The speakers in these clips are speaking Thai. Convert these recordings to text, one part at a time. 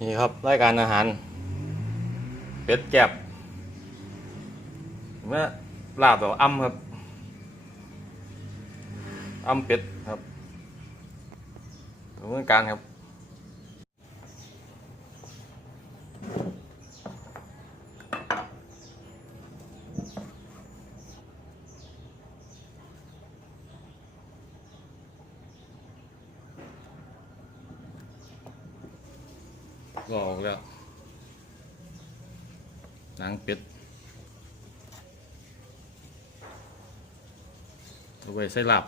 นี่ครับรายการอาหาร เป็ดแกบเมื่อลาบแบบอ้ำครับอ้ำเป็ดครับตัวเมื่อการครับ ก็ออกแล้วหนังเป็ดเอาไว้ใส่ลาบ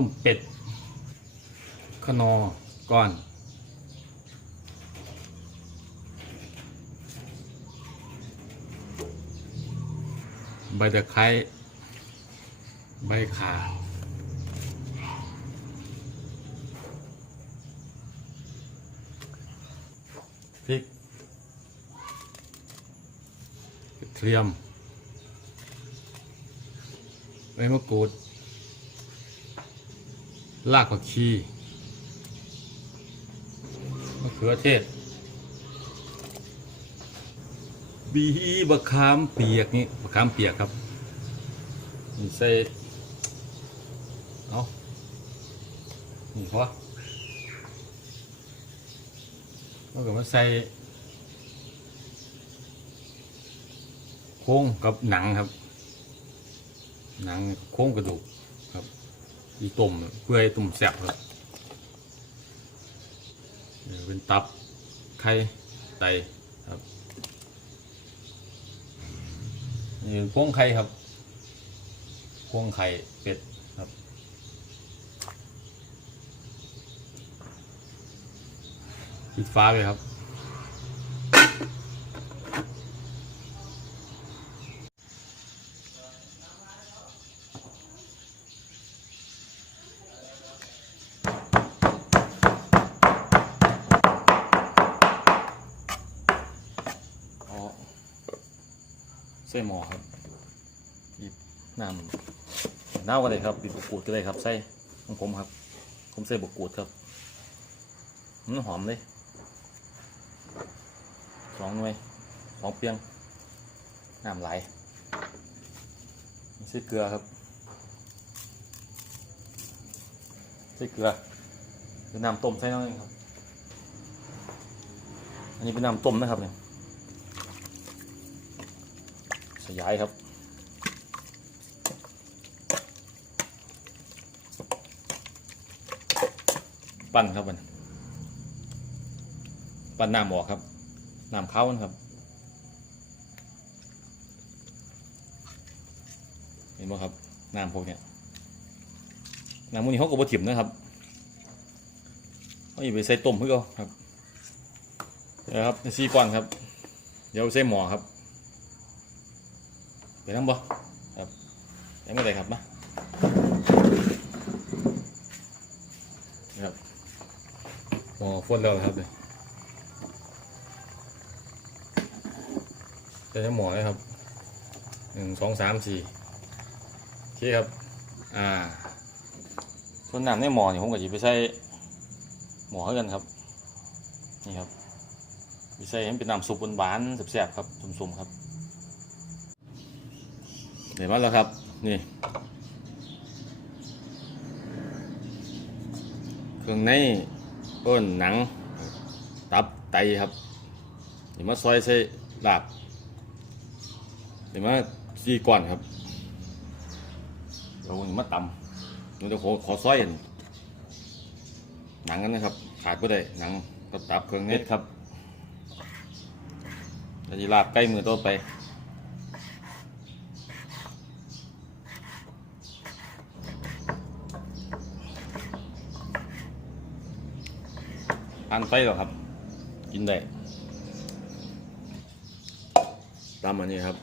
ต้มเป็ด ขนอก้อนใบตะไคร้ใบขาพริกกระเทียมใบมะกรูด รากผักชีมะเขือเทศ บีบะขามเปียกนี่บะขามเปียกครับนี่ใส่เอานี่พอแล้วก็มาใส่โค้งกับหนังครับ หนังโค้งกระดูก อีต้มเพื่อให้ตุ่มแซ่บครับเดี๋ยวเป็นตับไข่ไตครับนี่พวงไข่ครับพวงไข่เป็ดครับปิดฟ้าเลยครับ ส่หมอครับหยิบน้ำน้ำกันเลยครับบีบบกกูดกันเลยครับ ใส่ของผมครับ ผมใส่บกกูดครับมันหอมเลยสองหน่วยสองเปียงน้ำไหลใส่เกลือครับใส่เกลือเป็นน้ำต้มใส่น้อยครับ อันนี้เป็นน้ำต้มนะครับเนี่ย สยายครับปั้นครับมันปั้นน้ำออกครับน้ำเข้าครับเห็นไหมครับน้ำพวกเนี้ยน้ำมูนี่เขาก็บดถิ่มนะครับเขาอยู่ไปใส่ต้มเพื่อครับเดี๋ยวครับซีก้อนครับ เดี๋ยวใส่หมอครับ ไปน้ำบ่ครับยังไม่ได้ครับมานี่ครับหมอฟดแล้วครับเลยเป็นหมอเลยครับหนึ่งสองสามสี่โอเคครับ อ่า ส่วนน้ำในหมอนี่ผมก็จะไปใส่หมอให้กันครับ นี่ครับไปใส่ให้มันเป็นน้ำซุปหวานๆแซ่บๆครับสุ่มๆครับ เดี๋ยวมาแล้วครับ นี่ เครื่องในเอิ้นหนัง ตับไตครับเดี๋ยวมาซอยใส่ลาบเดี๋ยวมาซีก่อนครับเดี๋ยวผมมาตำเดี๋ยวขอขอซอยอันหนังกันนะครับ ขาดก็ได้หนังกับตับเครื่องในครับแล้วจะลาบใกล้มือต่อไป อันไฟหรอครับ กินได้ตำอันนี้ครับ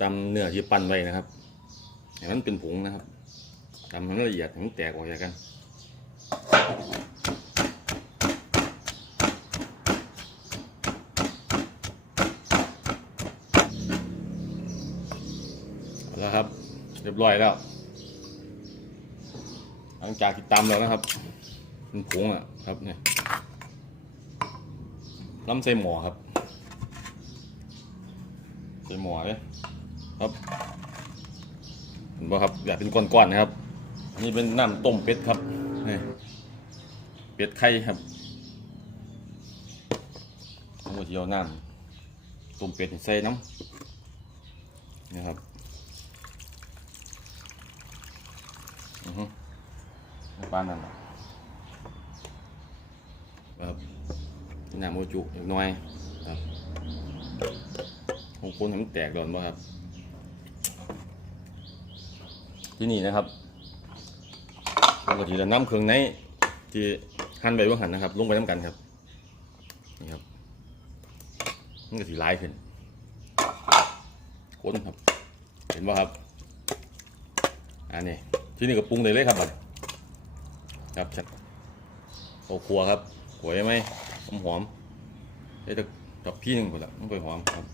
ตำเนื้อที่ปั้นไว้นะครับให้มันเป็นผงนะครับตำให้มันละเอียดให้มันแตกออกจากกันแล้วครับ เรียบร้อยแล้ว หลังจากที่ตำแล้วนะครับ เป็นผงอะครับเนี่ย ล้ำใส่หมอครับ ใส่หมอเลยครับเห็นป่ะครับแบบเป็นก้อนๆนะครับ อันนี้เป็นน้ำต้มเป็ดครับนี่เป็ดไข่ครับทั้งหมดที่เอาน้ำต้มเป็ดใส่น้ำนี่ครับอือฮึปานนั้นน่ะครับ น้ำโมจุอีกหน่อยครับของคนให้มันแตกก่อนป่ครับ ที่นี่นะครับปกติจะน้ำเครื่องในที่หั่นใบว่าหั่นนะครับ ลงไปน้ำกันครับนี่ครับมันก็สีลายขึ้นก้นครับ เห็นป่ะครับอันนี้ที่นี่ก็ปรุงได้เลยครับบัดครับชัดเอาครัวครับหวยไหม หอมหอมได้ต่กับพี่หนึ่งคนละมันไปหอมครับ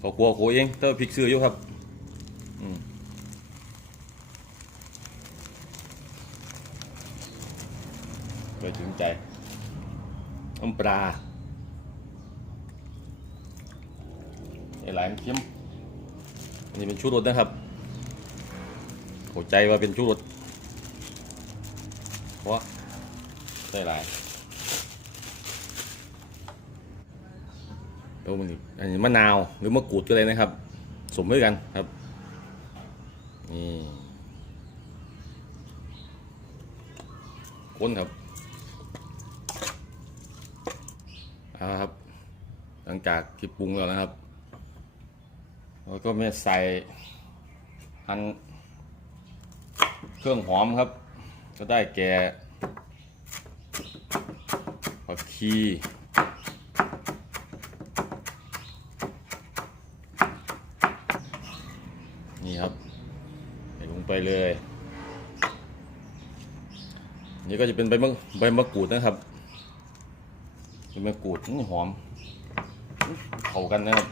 ขาครัวโขเองแต่ว่าพริกซื้ออยู่ครับอืมไปถึงใจน้ำปลาไอ้หลายมันเค็มอันนี้เป็นชูรสนะครับเข้าใจว่าเป็นชูรสเพราะ ใส่หลายแล้วมันอันนี้มะนาวหรือมะกรูดก็เลยนะครับ สมด้วยกันครับนี่ค้นครับเอาครับ หลังจากที่ปรุงแล้วนะครับแล้วก็ไม่ใส่หั่นเครื่องหอมครับ ก็ได้แก่ีนี่ครับใส่ลงไปเลย นี่ก็จะเป็นใบมะใบมะกรูดนะครับใบมะกรูดนี่หอมเข้ากันนะครับ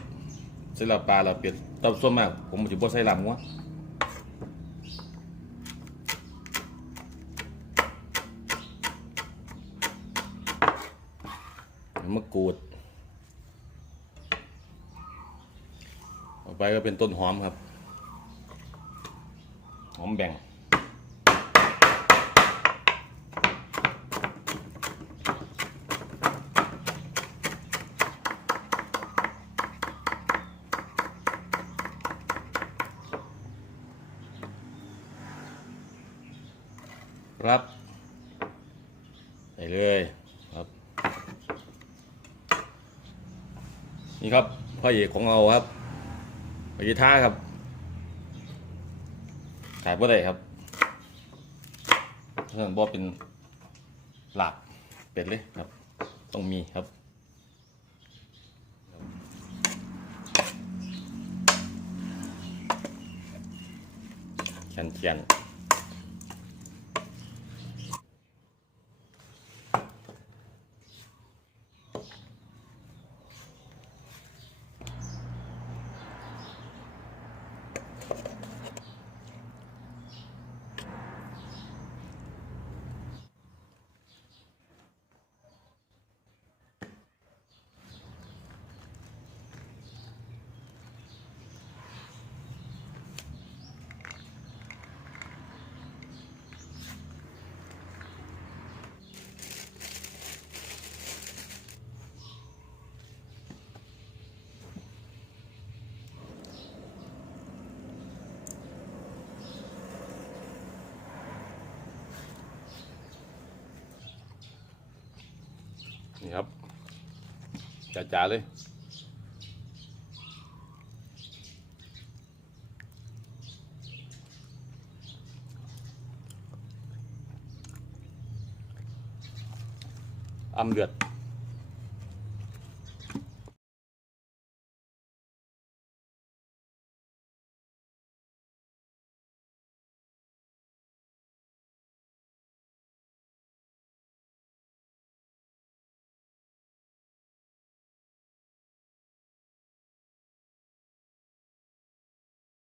ใส่ลาบปลาลาเป็ดตับส่วนมาก ผมจะบ่ใส่ลาบงัว มะกรูดต่อไปก็เป็นต้นหอมครับ หอมแบ่งครับไปเลยครับ นี่ครับพ่อเอกของเราครับไปกีท่าครับขายบ่ได้ครับเพื่อนบ่เป็นหลักเป็ดเลยครับ ต้องมีครับเขียนเขียน นี่ครับจ๋าๆเลยอำเดือด